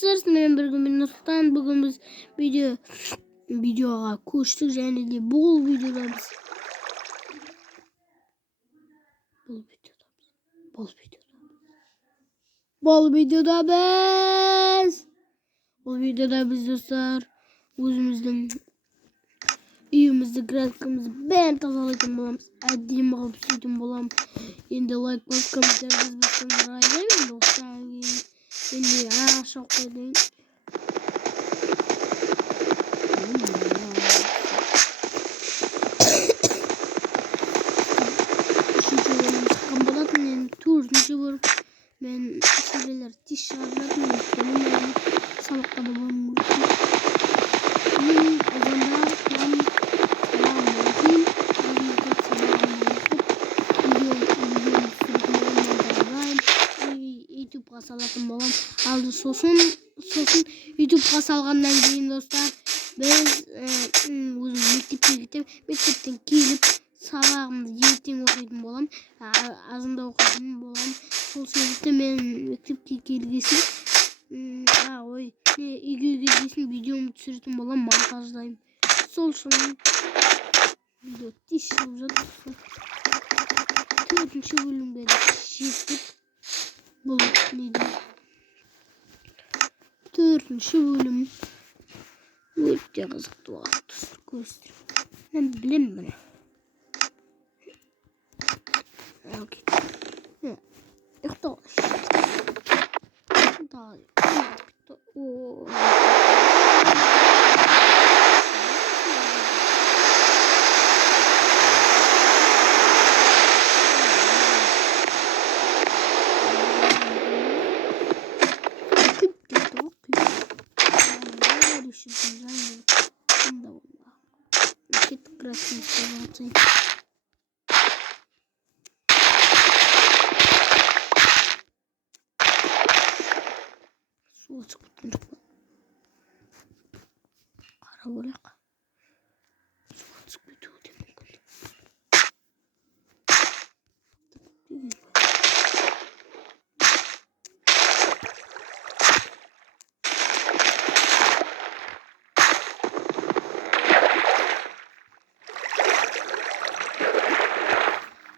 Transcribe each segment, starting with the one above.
Sizlerle birlikte Nursultan bugün biz videoga koştuk yani de bol videolarımız bol videoda biz dostlar özümüzden uyumuzda grafikamızı ben tazalayacağım bolamız. Addim alıp sütüm bolam. Endi like baskamızlarınız baskamızlar aylayın dostlar. Endi aşağı koyayım. Üçüncü bölümümüz kambalat men turuncu bölüm. Ben söyleler tişarlar benim yani salakta babam vurdu. Salatım bolam aldı sosun YouTube'a salgandan keyin dostlar biz mekteптен kelip sabahımda erteң okuyordum bolam azında okuyordum bolam сол себептен мен мектепке келгесін үйге келгесін видеомду түсіретін болам монтаждаймын сол үшін видео тез шығып жатыр. 4-ші бөлімге жеттік. Бұл нейді 4-ші бөлім өте қызықты болады достар, көресіздер. Мен білемін бұны. Su açık tutmuş. Kara olak. Su açık bir tuğdu mümkün.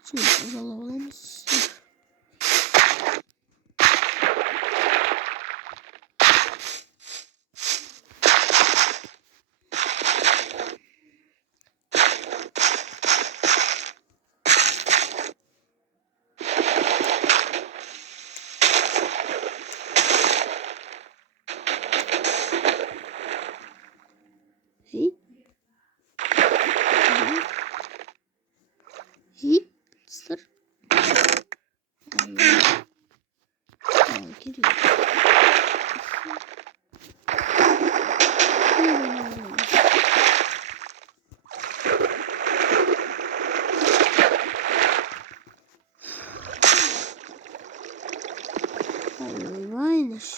Şimdi azala olamaz. Sır. Geliyor. Vaymış.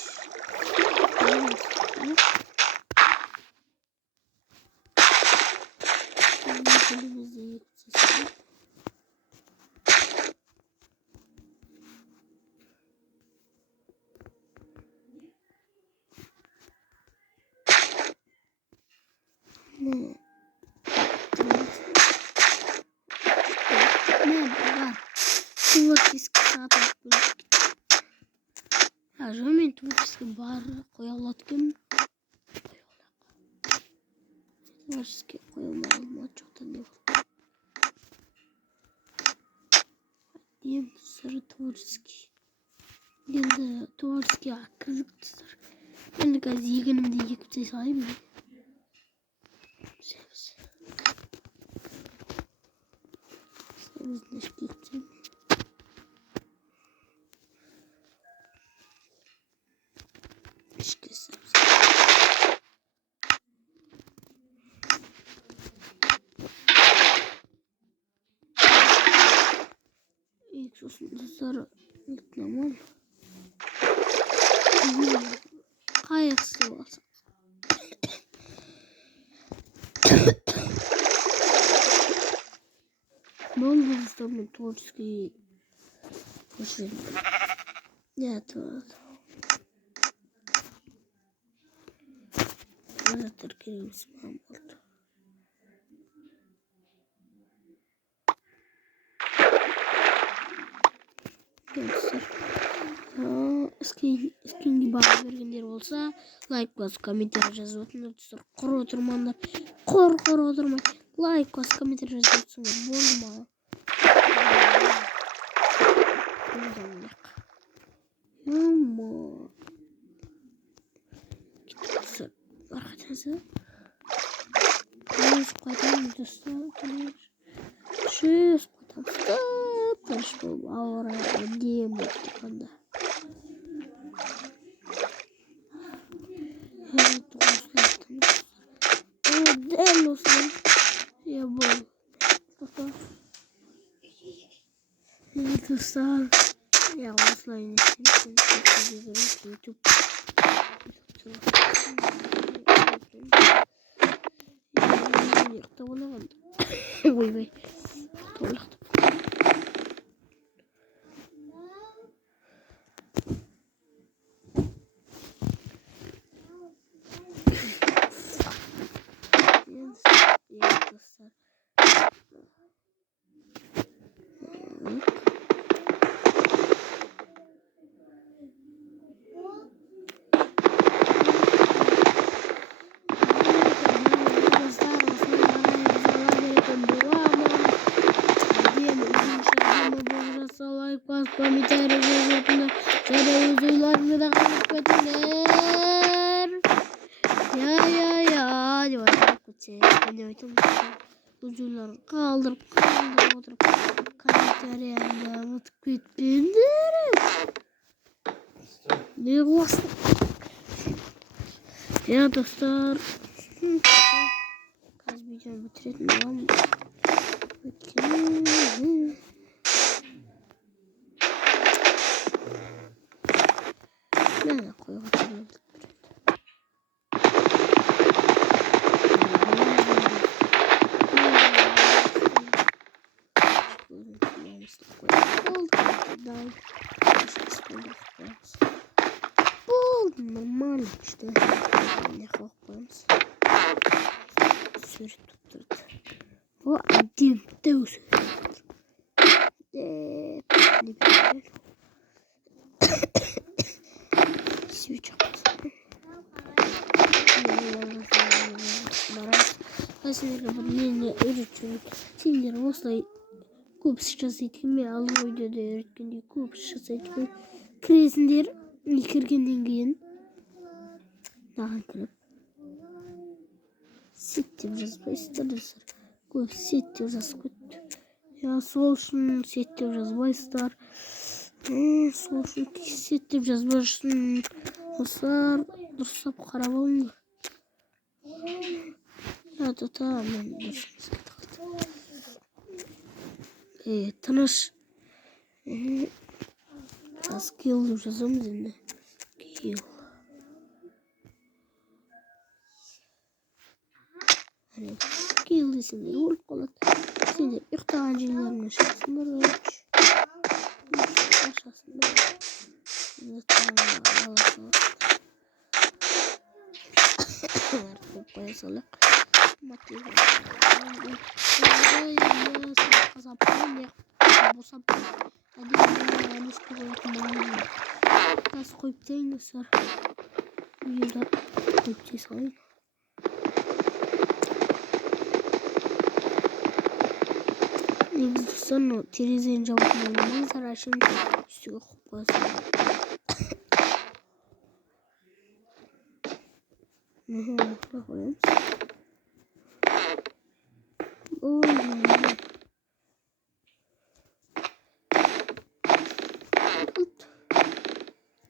Мен творческий бар қоя алады екенмін. Творческий қоя алмай жоқтан не болды. Ең сыры творческий. Енді творческий кіргіздір. Енді қазір егінімді екіп салайын. Sebzini ekeceğim. İşte sebze. İlk sosunu sarı eklemem. Kayısı var. Ne oldu İstanbul Torski? Hoşçakalın. Evet. Zaten kerimiz falan oldu. Dostlar. Eskинgi баға бергендер болса, лайк басып, комментарий жазып отырыңдар достар. Құр отырмаңдар. Құр отырмай. Лайк басып, комментарий жазып отырсыңдар. Болды ма? Достар, барқатыңызға. Қайтамыз достар. Шөз қайтамыз. Тыныш болып ауа райы әдемі болып тұрғанда. Дәл осылай. Я бол. Достар. Я осылай YouTube. Ой. Тойлақты. Kommentari yazın. Şöyle videolarını da kalıplar. Ya. Hadi bakalım. Hadi bakalım. Ucuları kaldırıp oturup kommentari yazın. Mutlu etmeyindir. Ne olsun? Ya dostlar. Kaz videoyu bitirelim. Bakayım. Ne koyalım? Bu normal işte. Ne korkmamız. Sürüp tutturdu. Bu adim deus. Ne bir switch yapalım. Aslında bunu öğretiyorum. Şimdi olsaydı көп сейчас этими алып ойдода өткөндө көп сейчас этими киресиндер киргенден кийин дагы кирип сет деп жазбайсыздар достор. Көп сет деп жазып кетти. Я сол үчүн сет деп жазбайсыздар. Сол үчүн сет деп жазбашсын. Достор, дурустап карап алыңдар. Мен дурус. Тыныш. Скилл жазамыз енді. Скилл десеңдер өліп қалады. Сендер ұйықтаған жерлеріңе шығасыңдар. Қоя салайық. Biraz koyup değil dostlar. Videoda koyup sayın. Ne dostlar o televizyonun cevabını manzara şimdi üstüne koyup koyalım.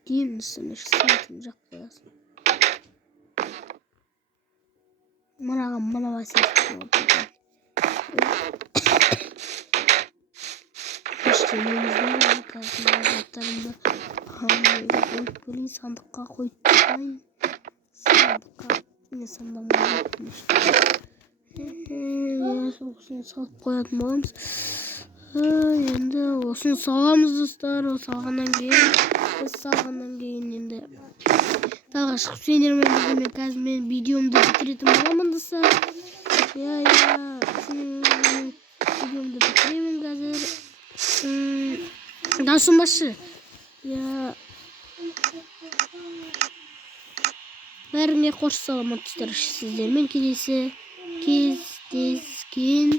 Единственное, что сайтым жақ қоясың. Мынаған мына басып ештеңеміздің заттарымды сандыққа қойып тастайын. Сандыққа не сандамай осыны салып қоятын боламыз. Енді осыны саламыз достар. Салғаннан кейін енді Талғашқы сендермен мен қазір мен видеомды бітіретін боламын даса. Я видеомды бітіремін қазір. Даусым башы. Я бәріңе қош саламатсыздар. Сіздермен кездескен